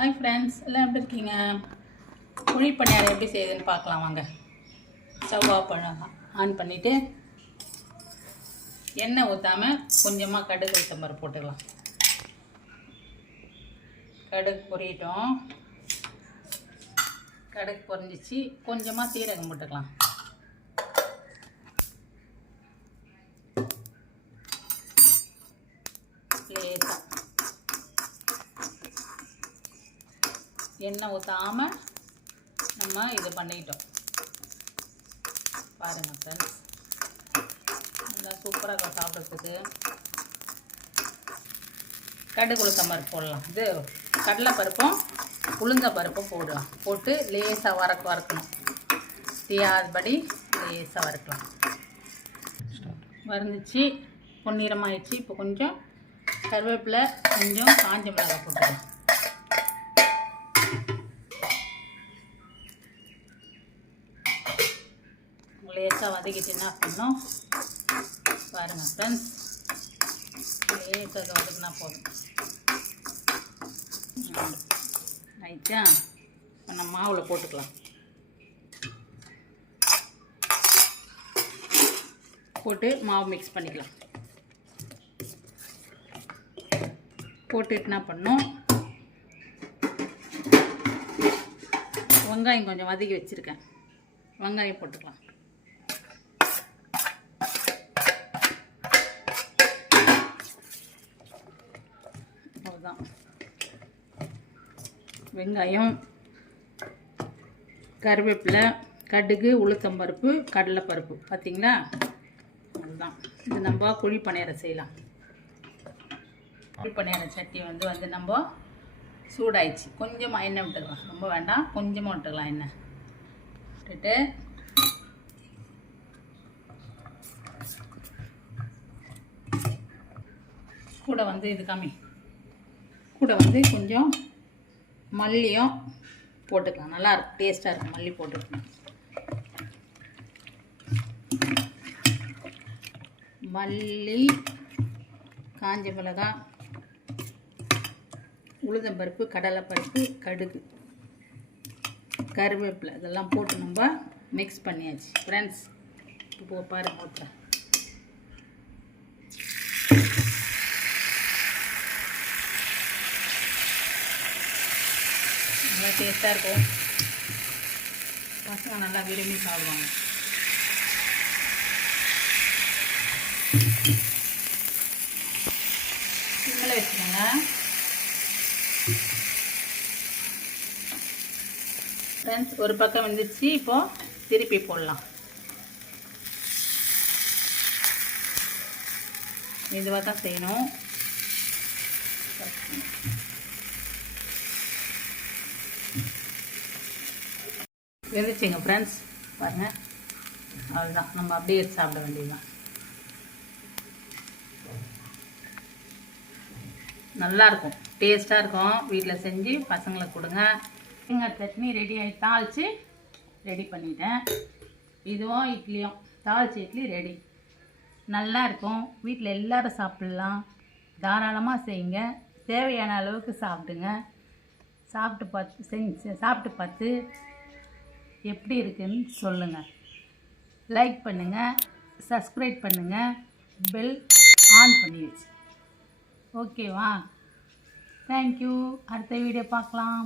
Hi friends, எல்லாம் எப்படி இருக்கீங்க? குழி பணியாரம் எப்படி செய்யுதுன்னு பார்க்கலாம் வாங்க. ஸ்டவ் ஆன் பண்ணிவிட்டு எண்ணெய் ஊற்றாமல் கொஞ்சமாக கடுகு உளுத்தம்பருப்பு போட்டுக்கலாம். கடுகு பொரியட்டும். கடுகு பொரிஞ்சிச்சு, கொஞ்சமாக சீரகம் போட்டுக்கலாம். லேசாக எண்ணெய் ஊற்றாமல் நம்ம இது பண்ணிட்டோம். பாருங்கள் ஃப்ரெண்ட்ஸ், நல்லா சூப்பராக இருக்கும் சாப்பிட்றதுக்கு. கடுகு உளுத்தம்பருப்பு போடலாம். இது கடலைப்பருப்பும் உளுந்த பருப்பும் போடலாம். போட்டு லேசாக வறுக்கணும். தீயாதபடி லேசாக வறுக்கலாம். வறுந்துச்சு, பொன்னிறமாகிடுச்சு. இப்போ கொஞ்சம் கருவேப்பிலை, கொஞ்சம் காஞ்ச மிளகாய் போட்டுக்கலாம். லேசாக வதக்கிட்டு என்ன பண்ணணும் பாருங்கள் ஃப்ரெண்ட்ஸ், லேசாக வதக்கினா போதும். ஆயிடுச்சா? இப்போ நம்ம மாவில் போட்டுக்கலாம். போட்டு மாவு மிக்ஸ் பண்ணிக்கலாம். போட்டுட்டு என்ன பண்ணணும், வெங்காயம் கொஞ்சம் வதக்கி வச்சுருக்கேன். வெங்காயம் போட்டுக்கலாம். அவ்வளோதான். வெங்காயம், கருவேப்பிலை, கடுகு, உளுத்தம்பருப்பு, கடலைப்பருப்பு பார்த்திங்களா? அதுதான். இது நம்ம குழி பணியாரம் செய்யலாம். குழி பணியாரம் சட்டி வந்து நம்ம சூடாயிடுச்சு. கொஞ்சமாக எண்ணெய் விட்டுக்கலாம். ரொம்ப வேண்டாம், கொஞ்சமாக விட்டுக்கலாம். எண்ணெய் விட்டுட்டு கூட இது கம்மி கூட கொஞ்சம் மல்லியும் போட்டுக்கலாம். நல்லா இருக்கும், டேஸ்ட்டாக இருக்கும். மல்லி போட்டுக்கலாம். மல்லி, காஞ்ச மிளகாய், உளுந்தம்பருப்பு, கடலைப்பருப்பு, கடுகு, கருவேப்பிலை இதெல்லாம் போட்டு நம்ம மிக்ஸ் பண்ணியாச்சு ஃப்ரெண்ட்ஸ். இப்போ பாருங்க, ஊற்றுறேன். நல்லா டேஸ்ட்டாக இருக்கும். பசங்க நல்லா விரும்பி சாப்பிடுவாங்க. சிம்மில் வச்சுக்கோங்க ஃப்ரெண்ட்ஸ். ஒரு பக்கம் வந்துச்சு, இப்போது திருப்பி போடலாம். இதுவாக தான் செய்யணும். வெந்துச்சுங்க ஃப்ரெண்ட்ஸ், பாருங்கள். அவ்வளோதான், நம்ம அப்படியே எடுத்து சாப்பிட வேண்டியதுதான். நல்லாயிருக்கும், டேஸ்ட்டாக இருக்கும். வீட்டில் செஞ்சு பசங்களுக்கு கொடுங்க. தேங்காய் சட்னி ரெடி ஆகி தாளித்து ரெடி பண்ணிட்டேன். இதுவும் இட்லியும் தாளித்து இட்லி ரெடி. நல்லா இருக்கும். வீட்டில் எல்லோரும் சாப்பிட்லாம். தாராளமாக செய்யுங்க. தேவையான அளவுக்கு சாப்பிடுங்க. சாப்பிட்டு பார்த்து எப்படி இருக்குன்னு சொல்லுங்கள். லைக் பண்ணுங்கள், சப்ஸ்கிரைப் பண்ணுங்கள், பெல் ஆன் பண்ணி வச்சு. ஓகேவா? தேங்க்யூ. அடுத்த வீடியோ பார்க்கலாம்.